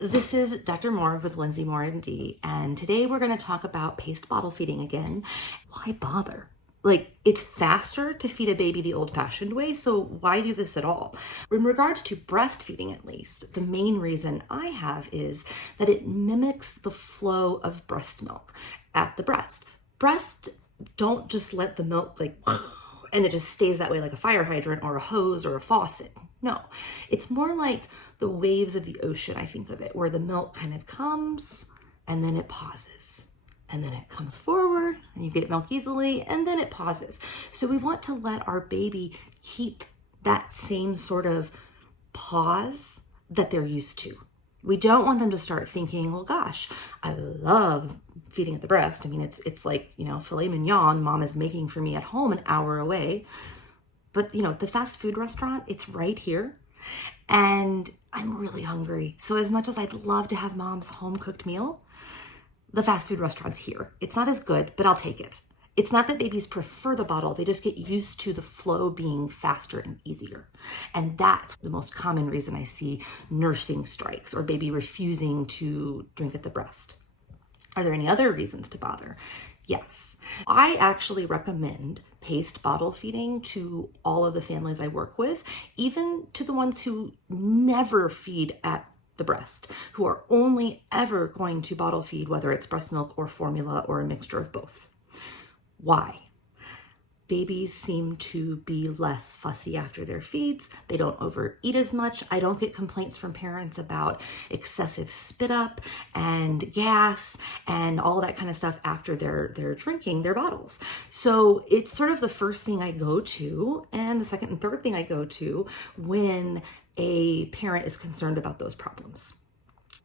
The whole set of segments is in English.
This is Dr. Moore with Lindsay Moore MD, and today we're going to talk about paced bottle feeding again. Why bother? Like, it's faster to feed a baby the old-fashioned way, so why do this at all? In regards to breastfeeding, at least, the main reason I have is that it mimics the flow of breast milk at the breast. Breast don't just let the milk and it just stays that way like a fire hydrant or a hose or a faucet. No, it's more like the waves of the ocean, I think of it, where the milk kind of comes and then it pauses. And then it comes forward and you get milk easily and then it pauses. So we want to let our baby keep that same sort of pause that they're used to. We don't want them to start thinking, well, gosh, I love feeding at the breast. I mean, it's like, filet mignon mom is making for me at home an hour away. But, the fast food restaurant, it's right here. And I'm really hungry. So as much as I'd love to have mom's home cooked meal, the fast food restaurant's here. It's not as good, but I'll take it. It's not that babies prefer the bottle. They just get used to the flow being faster and easier. And that's the most common reason I see nursing strikes or baby refusing to drink at the breast. Are there any other reasons to bother? Yes. I actually recommend paced bottle feeding to all of the families I work with, even to the ones who never feed at the breast, who are only ever going to bottle feed, whether it's breast milk or formula or a mixture of both. Why? Babies seem to be less fussy after their feeds. They don't overeat as much. I don't get complaints from parents about excessive spit up and gas and all that kind of stuff after they're drinking their bottles. So it's sort of the first thing I go to and the second and third thing I go to when a parent is concerned about those problems.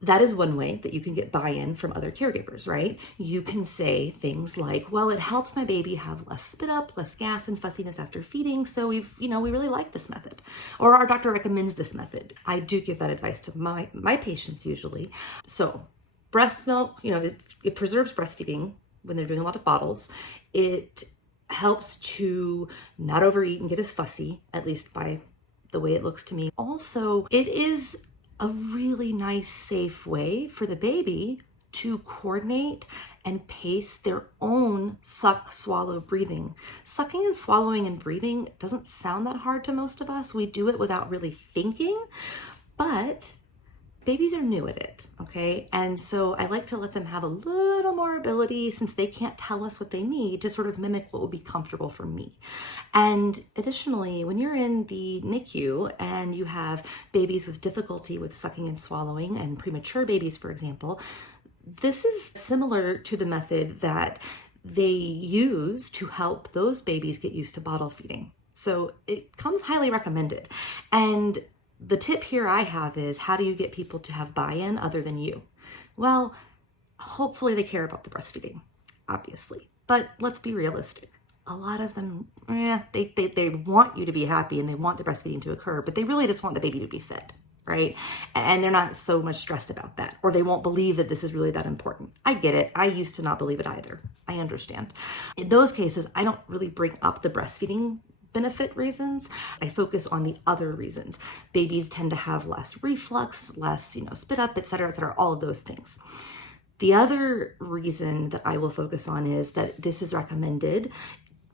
That is one way that you can get buy-in from other caregivers, right? You can say things like, well, it helps my baby have less spit up, less gas and fussiness after feeding. So we really like this method, or our doctor recommends this method. I do give that advice to my patients usually. So breast milk, it preserves breastfeeding when they're doing a lot of bottles. It helps to not overeat and get as fussy, at least by the way it looks to me. Also, it is a really nice, safe way for the baby to coordinate and pace their own suck, swallow, breathing. Sucking and swallowing and breathing doesn't sound that hard to most of us. We do it without really thinking, but babies are new at it, okay? And so I like to let them have a little more ability, since they can't tell us what they need, to sort of mimic what would be comfortable for me. And additionally, when you're in the NICU and you have babies with difficulty with sucking and swallowing, and premature babies, for example, this is similar to the method that they use to help those babies get used to bottle feeding. So it comes highly recommended. And the tip here I have is, how do you get people to have buy-in other than you? Well, hopefully they care about the breastfeeding, obviously. But let's be realistic. A lot of them, they want you to be happy and they want the breastfeeding to occur, but they really just want the baby to be fed, right? And they're not so much stressed about that, or they won't believe that this is really that important. I get it. I used to not believe it either. I understand. In those cases, I don't really bring up the breastfeeding benefit reasons. I focus on the other reasons. Babies tend to have less reflux, less, spit up, et cetera, all of those things. The other reason that I will focus on is that this is recommended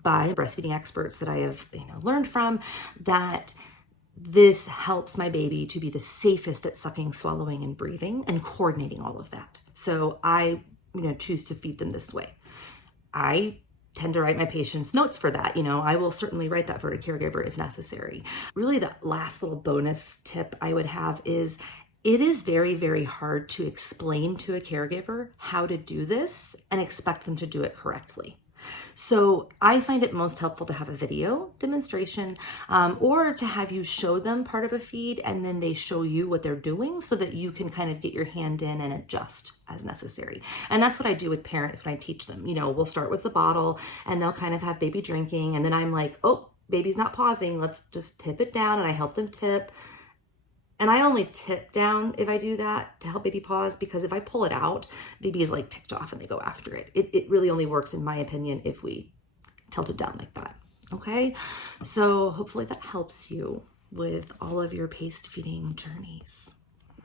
by breastfeeding experts that I have, learned from, that this helps my baby to be the safest at sucking, swallowing, and breathing and coordinating all of that. So I, choose to feed them this way. I tend to write my patients notes for that. I will certainly write that for a caregiver if necessary. Really, the last little bonus tip I would have is, it is very, very hard to explain to a caregiver how to do this and expect them to do it correctly. So I find it most helpful to have a video demonstration, or to have you show them part of a feed and then they show you what they're doing, so that you can kind of get your hand in and adjust as necessary. And that's what I do with parents when I teach them. We'll start with the bottle and they'll kind of have baby drinking, and then I'm like, oh, baby's not pausing. Let's just tip it down, and I help them tip. And I only tip down if I do that to help baby pause, because if I pull it out, baby is like ticked off and they go after it. It really only works, in my opinion, if we tilt it down like that. Okay? So hopefully that helps you with all of your paced feeding journeys.